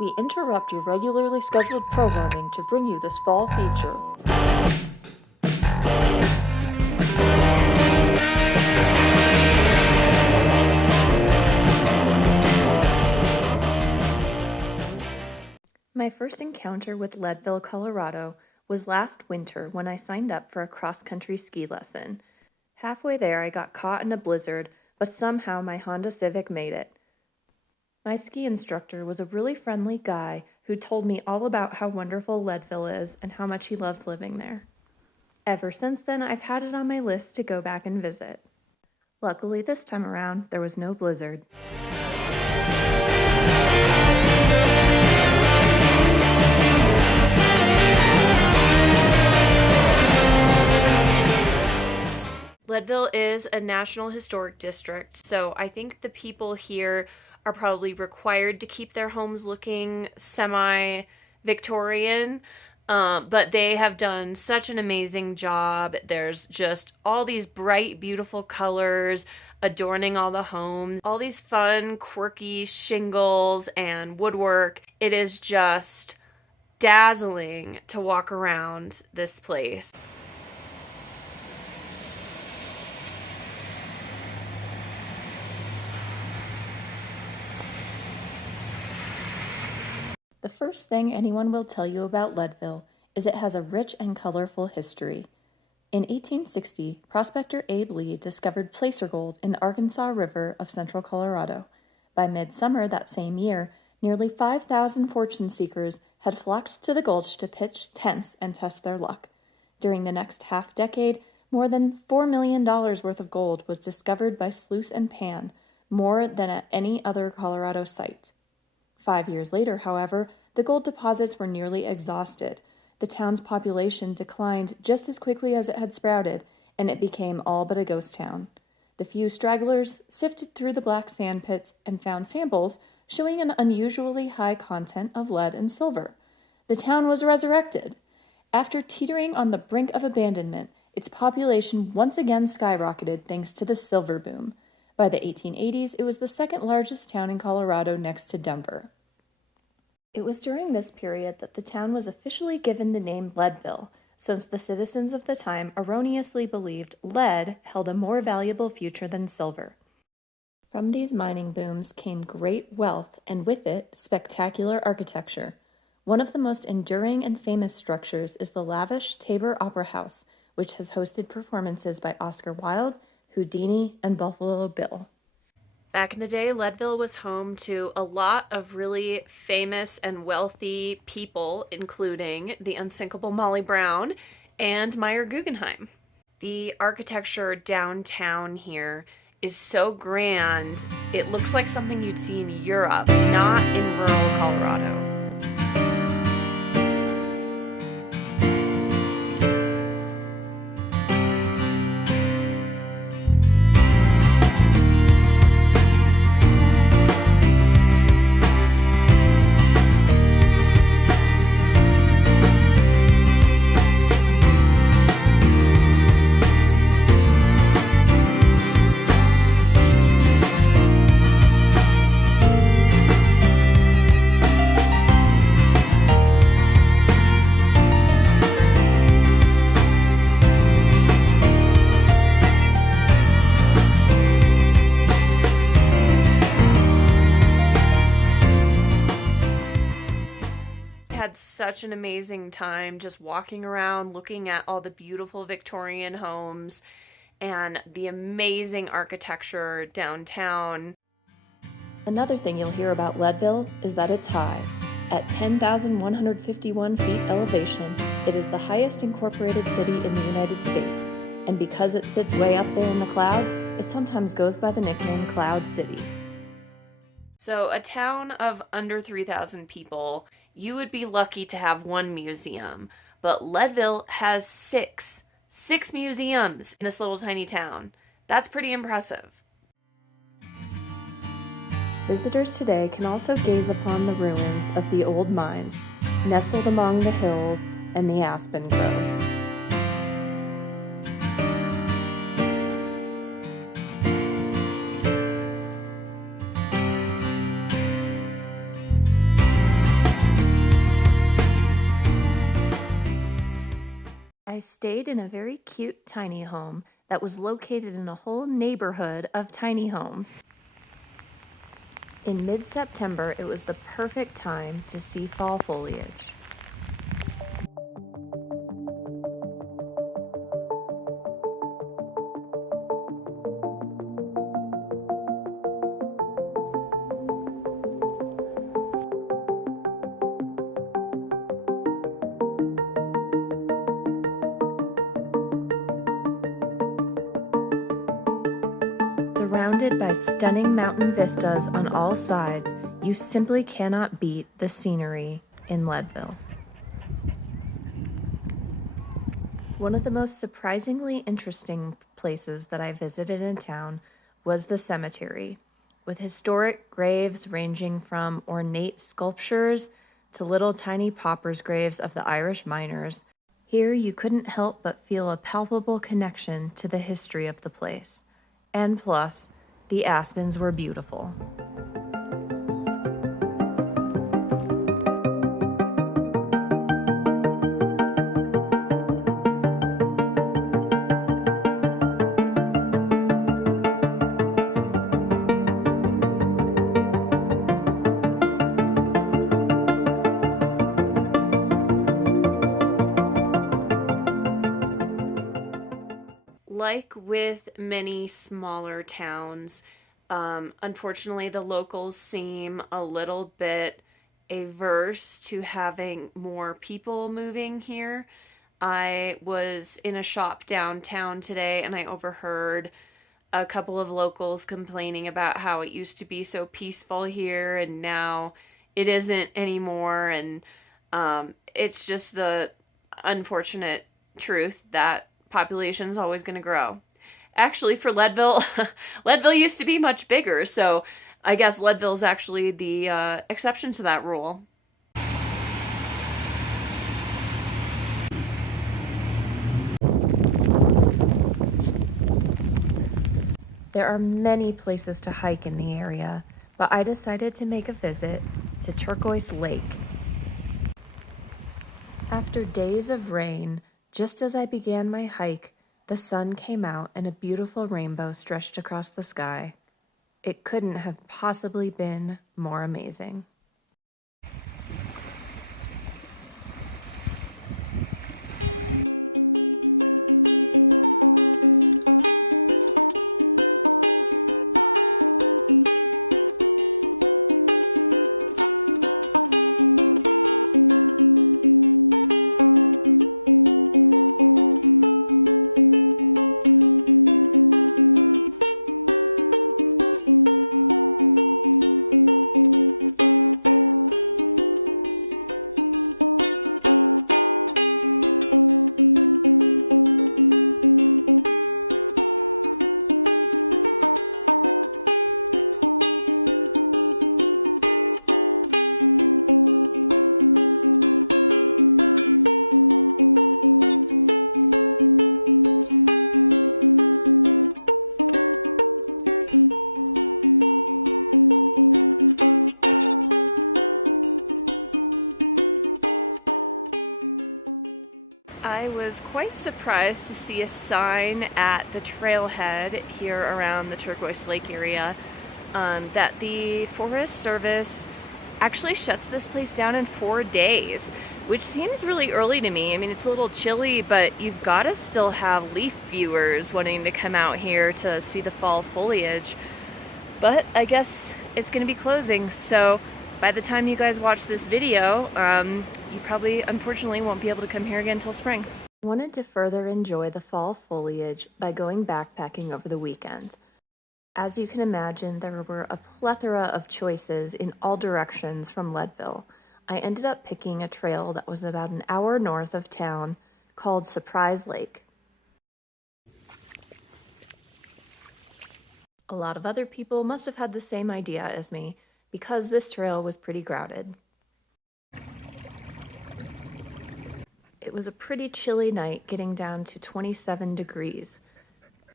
We interrupt your regularly scheduled programming to bring you this fall feature. My first encounter with Leadville, Colorado was last winter when I signed up for a cross-country ski lesson. Halfway there, I got caught in a blizzard, but somehow my Honda Civic made it. My ski instructor was a really friendly guy who told me all about how wonderful Leadville is and how much he loved living there. Ever since then, I've had it on my list to go back and visit. Luckily, this time around, there was no blizzard. Leadville is a National Historic District, so I think the people here are probably required to keep their homes looking semi-Victorian, but they have done such an amazing job. There's just all these bright, beautiful colors adorning all the homes, all these fun, quirky shingles and woodwork. It is just dazzling to walk around this place. The first thing anyone will tell you about Leadville is it has a rich and colorful history. In 1860, prospector Abe Lee discovered placer gold in the Arkansas River of central Colorado. By midsummer that same year, nearly 5,000 fortune seekers had flocked to the gulch to pitch tents and test their luck. During the next half-decade, more than $4 million worth of gold was discovered by Sluice and Pan, more than at any other Colorado site. 5 years later, however, the gold deposits were nearly exhausted. The town's population declined just as quickly as it had sprouted, and it became all but a ghost town. The few stragglers sifted through the black sand pits and found samples showing an unusually high content of lead and silver. The town was resurrected. After teetering on the brink of abandonment, its population once again skyrocketed thanks to the silver boom. By the 1880s, it was the second largest town in Colorado next to Denver. It was during this period that the town was officially given the name Leadville, since the citizens of the time erroneously believed lead held a more valuable future than silver. From these mining booms came great wealth, and with it, spectacular architecture. One of the most enduring and famous structures is the lavish Tabor Opera House, which has hosted performances by Oscar Wilde, Houdini, and Buffalo Bill. Back in the day, Leadville was home to a lot of really famous and wealthy people, including the unsinkable Molly Brown and Meyer Guggenheim. The architecture downtown here is so grand, it looks like something you'd see in Europe, not in rural Colorado. Had such an amazing time just walking around, looking at all the beautiful Victorian homes and the amazing architecture downtown. Another thing you'll hear about Leadville is that it's high. At 10,151 feet elevation, it is the highest incorporated city in the United States, and because it sits way up there in the clouds, it sometimes goes by the nickname Cloud City. So, a town of under 3,000 people, you would be lucky to have one museum, but Leadville has six museums in this little tiny town. That's pretty impressive. Visitors today can also gaze upon the ruins of the old mines, nestled among the hills and the aspen groves. stayed in a very cute tiny home that was located in a whole neighborhood of tiny homes. In mid-September, it was the perfect time to see fall foliage. Surrounded by stunning mountain vistas on all sides, you simply cannot beat the scenery in Leadville. One of the most surprisingly interesting places that I visited in town was the cemetery, with historic graves ranging from ornate sculptures to little tiny paupers' graves of the Irish miners. Here you couldn't help but feel a palpable connection to the history of the place. And plus, the aspens were beautiful. Like with many smaller towns, unfortunately, the locals seem a little bit averse to having more people moving here. I was in a shop downtown today and I overheard a couple of locals complaining about how it used to be so peaceful here and now it isn't anymore. And it's just the unfortunate truth that population is always going to grow. Actually, for Leadville, Leadville used to be much bigger, so I guess Leadville's actually the exception to that rule. There are many places to hike in the area, but I decided to make a visit to Turquoise Lake. After days of rain, just as I began my hike, the sun came out and a beautiful rainbow stretched across the sky. It couldn't have possibly been more amazing. I was quite surprised to see a sign at the trailhead here around the Turquoise Lake area that the Forest Service actually shuts this place down in 4 days, which seems really early to me. I mean, it's a little chilly, but you've got to still have leaf viewers wanting to come out here to see the fall foliage. But I guess it's going to be closing, so by the time you guys watch this video, you probably unfortunately won't be able to come here again until spring. I wanted to further enjoy the fall foliage by going backpacking over the weekend. As you can imagine, there were a plethora of choices in all directions from Leadville. I ended up picking a trail that was about an hour north of town called Surprise Lake. A lot of other people must have had the same idea as me because this trail was pretty crowded. It was a pretty chilly night, getting down to 27 degrees.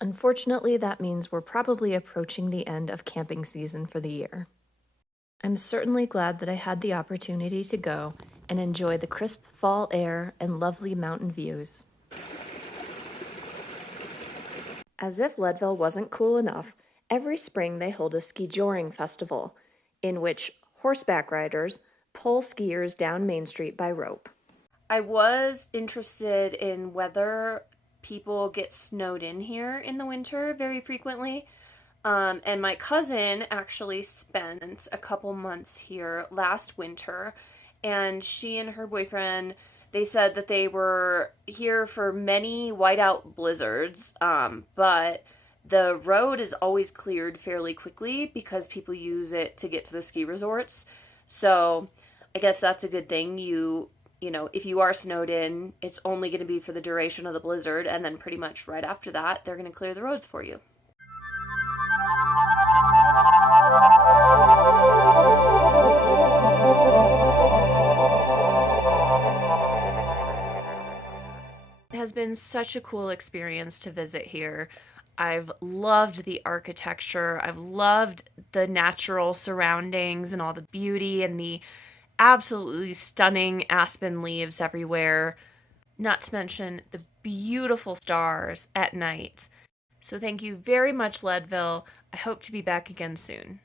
Unfortunately, that means we're probably approaching the end of camping season for the year. I'm certainly glad that I had the opportunity to go and enjoy the crisp fall air and lovely mountain views. As if Leadville wasn't cool enough, every spring they hold a ski joring festival, in which horseback riders pull skiers down Main Street by rope. I was interested in whether people get snowed in here in the winter very frequently. And my cousin actually spent a couple months here last winter, and she and her boyfriend, they said that they were here for many whiteout blizzards, but the road is always cleared fairly quickly because people use it to get to the ski resorts. So I guess that's a good thing. You know, if you are snowed in, it's only going to be for the duration of the blizzard, and then pretty much right after that, they're going to clear the roads for you. It has been such a cool experience to visit here. I've loved the architecture. I've loved the natural surroundings and all the beauty and the absolutely stunning aspen leaves everywhere, not to mention the beautiful stars at night. So, thank you very much, Leadville. I hope to be back again soon.